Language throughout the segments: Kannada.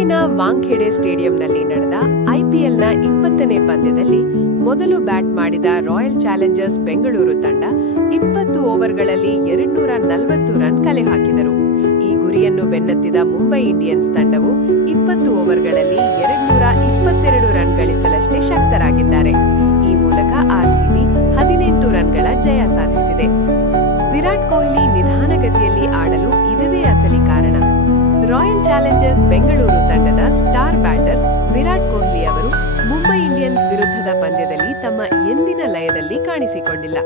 ಮುಂಬೈನ ವಾಂಖೆಡೆ ಸ್ಟೇಡಿಯಂನಲ್ಲಿ ನಡೆದ ಐಪಿಎಲ್ನ 20ನೇ ಪಂದ್ಯದಲ್ಲಿ ಮೊದಲು ಬ್ಯಾಟ್ ಮಾಡಿದ ರಾಯಲ್ ಚಾಲೆಂಜರ್ಸ್ ಬೆಂಗಳೂರು ತಂಡ 20 ಓವರ್ಗಳಲ್ಲಿ 240 ರನ್ ಕಲೆ ಹಾಕಿದರು. ಈ ಗುರಿಯನ್ನು ಬೆನ್ನತ್ತಿದ ಮುಂಬೈ ಇಂಡಿಯನ್ಸ್ ತಂಡವು 20 ಓವರ್ಗಳಲ್ಲಿ 222 ರನ್ ಗಳಿಸಲಷ್ಟೇ ಶಕ್ತರಾಗಿದ್ದಾರೆ. ಈ ಮೂಲಕ ಆರ್ಸಿಬಿ 18 ರನ್ಗಳ ಜಯ ಸಾಧಿಸಿದೆ. ವಿರಾಟ್ ಕೊಹ್ಲಿ ನಿಧಾನಗತಿಯಲ್ಲಿ ಆಡಲು ಇದುವೇ ಅಸಲಿ ಕಾರಣ. ರಾಯಲ್ ಚಾಲೆಂಜರ್ಸ್ ಬೆಂಗಳೂರು ತಂಡದ ಸ್ಟಾರ್ ಬ್ಯಾಟರ್ ವಿರಾಟ್ ಕೊಹ್ಲಿ ಅವರು ಮುಂಬೈ ಇಂಡಿಯನ್ಸ್ ವಿರುದ್ಧದ ಪಂದ್ಯದಲ್ಲಿ ತಮ್ಮ ಎಂದಿನ ಲಯದಲ್ಲಿ ಕಾಣಿಸಿಕೊಂಡಿಲ್ಲ.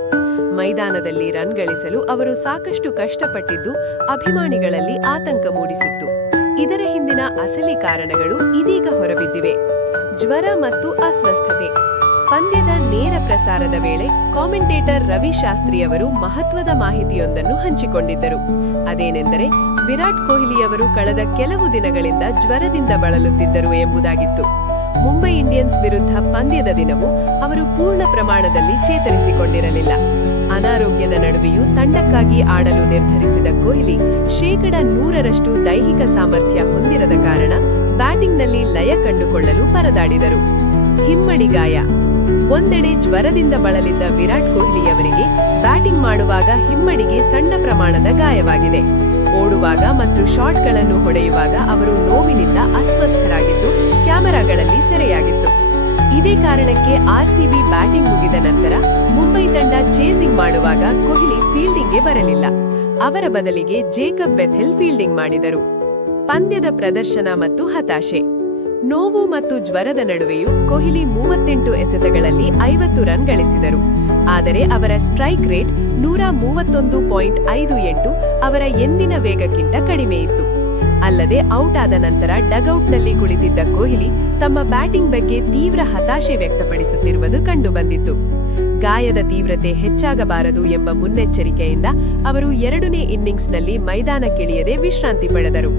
ಮೈದಾನದಲ್ಲಿ ರನ್ ಗಳಿಸಲು ಅವರು ಸಾಕಷ್ಟು ಕಷ್ಟಪಟ್ಟಿದ್ದು ಅಭಿಮಾನಿಗಳಲ್ಲಿ ಆತಂಕ ಮೂಡಿಸಿತ್ತು. ಇದರ ಹಿಂದಿನ ಅಸಲಿ ಕಾರಣಗಳು ಇದೀಗ ಹೊರಬಿದ್ದಿವೆ. ಜ್ವರ ಮತ್ತು ಅಸ್ವಸ್ಥತೆ. ಪಂದ್ಯದ ನೇರ ಪ್ರಸಾರದ ವೇಳೆ ಕಾಮೆಂಟೇಟರ್ ರವಿ ಶಾಸ್ತ್ರಿಯವರು ಮಹತ್ವದ ಮಾಹಿತಿಯೊಂದನ್ನು ಹಂಚಿಕೊಂಡಿದ್ದರು. ಅದೇನೆಂದರೆ ವಿರಾಟ್ ಕೊಹ್ಲಿಯವರು ಕಳೆದ ಕೆಲವು ದಿನಗಳಿಂದ ಜ್ವರದಿಂದ ಬಳಲುತ್ತಿದ್ದರು ಎಂಬುದಾಗಿತ್ತು. ಮುಂಬೈ ಇಂಡಿಯನ್ಸ್ ವಿರುದ್ಧ ಪಂದ್ಯದ ದಿನವೂ ಅವರು ಪೂರ್ಣ ಪ್ರಮಾಣದಲ್ಲಿ ಚೇತರಿಸಿಕೊಂಡಿರಲಿಲ್ಲ. ಅನಾರೋಗ್ಯದ ನಡುವೆಯೂ ತಂಡಕ್ಕಾಗಿ ಆಡಲು ನಿರ್ಧರಿಸಿದ ಕೊಹ್ಲಿ 100% ದೈಹಿಕ ಸಾಮರ್ಥ್ಯ ಹೊಂದಿರದ ಕಾರಣ ಬ್ಯಾಟಿಂಗ್ನಲ್ಲಿ ಲಯ ಕಂಡುಕೊಳ್ಳಲು ಪರದಾಡಿದರು. ಹಿಮ್ಮಡಿ ಗಾಯ. ಒಂದೆಡೆ ಜ್ವರದಿಂದ ಬಳಲಿದ್ದ ವಿರಾಟ್ ಕೊಹ್ಲಿಯವರಿಗೆ ಬ್ಯಾಟಿಂಗ್ ಮಾಡುವಾಗ ಹಿಮ್ಮಡಿಗೆ ಸಣ್ಣ ಪ್ರಮಾಣದ ಗಾಯವಾಗಿದೆ. ಓಡುವಾಗ ಮತ್ತು ಶಾಟ್ಗಳನ್ನು ಹೊಡೆಯುವಾಗ ಅವರು ನೋವಿನಿಂದ ಅಸ್ವಸ್ಥರಾಗಿದ್ದು ಕ್ಯಾಮೆರಾಗಳಲ್ಲಿ ಸೆರೆಯಾಗಿತ್ತು. ಇದೇ ಕಾರಣಕ್ಕೆ ಆರ್ಸಿಬಿ ಬ್ಯಾಟಿಂಗ್ ಮುಗಿದ ನಂತರ ಮುಂಬೈ ತಂಡ ಚೇಸಿಂಗ್ ಮಾಡುವಾಗ ಕೊಹ್ಲಿ ಫೀಲ್ಡಿಂಗ್ಗೆ ಬರಲಿಲ್ಲ. ಅವರ ಬದಲಿಗೆ ಜೇಕಬ್ ಬೆಥೆಲ್ ಫೀಲ್ಡಿಂಗ್ ಮಾಡಿದರು. ಪಂದ್ಯದ ಪ್ರದರ್ಶನ ಮತ್ತು ಹತಾಶೆ. ನೋವು ಮತ್ತು ಜ್ವರದ ನಡುವೆಯೂ ಕೊಹ್ಲಿ 38 ಎಸೆತಗಳಲ್ಲಿ 50 ರನ್ ಗಳಿಸಿದರು. ಆದರೆ ಅವರ ಸ್ಟ್ರೈಕ್ ರೇಟ್ 131.58 ಅವರ ಎಂದಿನ ವೇಗಕ್ಕಿಂತ ಕಡಿಮೆಯಿತ್ತು. ಅಲ್ಲದೆ ಔಟ್ ಆದ ನಂತರ ಡಗೌಟ್ನಲ್ಲಿ ಕುಳಿತಿದ್ದ ಕೊಹ್ಲಿ ತಮ್ಮ ಬ್ಯಾಟಿಂಗ್ ಬಗ್ಗೆ ತೀವ್ರ ಹತಾಶೆ ವ್ಯಕ್ತಪಡಿಸುತ್ತಿರುವುದು ಕಂಡುಬಂದಿತ್ತು. ಗಾಯದ ತೀವ್ರತೆ ಹೆಚ್ಚಾಗಬಾರದು ಎಂಬ ಮುನ್ನೆಚ್ಚರಿಕೆಯಿಂದ ಅವರು 2ನೇ ಇನ್ನಿಂಗ್ಸ್ನಲ್ಲಿ ಮೈದಾನಕ್ಕಿಳಿಯದೆ ವಿಶ್ರಾಂತಿ ಪಡೆದರು.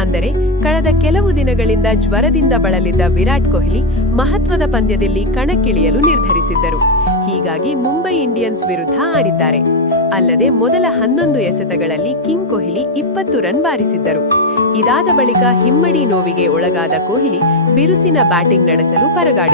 ಅಂದರೆ ಕಳೆದ ಕೆಲವು ದಿನಗಳಿಂದ ಜ್ವರದಿಂದ ಬಳಲಿದ್ದ ವಿರಾಟ್ ಕೊಹ್ಲಿ ಮಹತ್ವದ ಪಂದ್ಯದಲ್ಲಿ ಕಣಕ್ಕಿಳಿಯಲು ನಿರ್ಧರಿಸಿದ್ದರು. ಹೀಗಾಗಿ ಮುಂಬೈ ಇಂಡಿಯನ್ಸ್ ವಿರುದ್ಧ ಆಡಿದ್ದಾರೆ. ಅಲ್ಲದೆ ಮೊದಲ 11 ಎಸೆತಗಳಲ್ಲಿ ಕಿಂಗ್ ಕೊಹ್ಲಿ 20 ರನ್ ಬಾರಿಸಿದ್ದರು. ಇದಾದ ಬಳಿಕ ಹಿಮ್ಮಡಿ ನೋವಿಗೆ ಒಳಗಾದ ಕೊಹ್ಲಿ ಬಿರುಸಿನ ಬ್ಯಾಟಿಂಗ್ ನಡೆಸಲು ಪರಗಾಡಿದರು.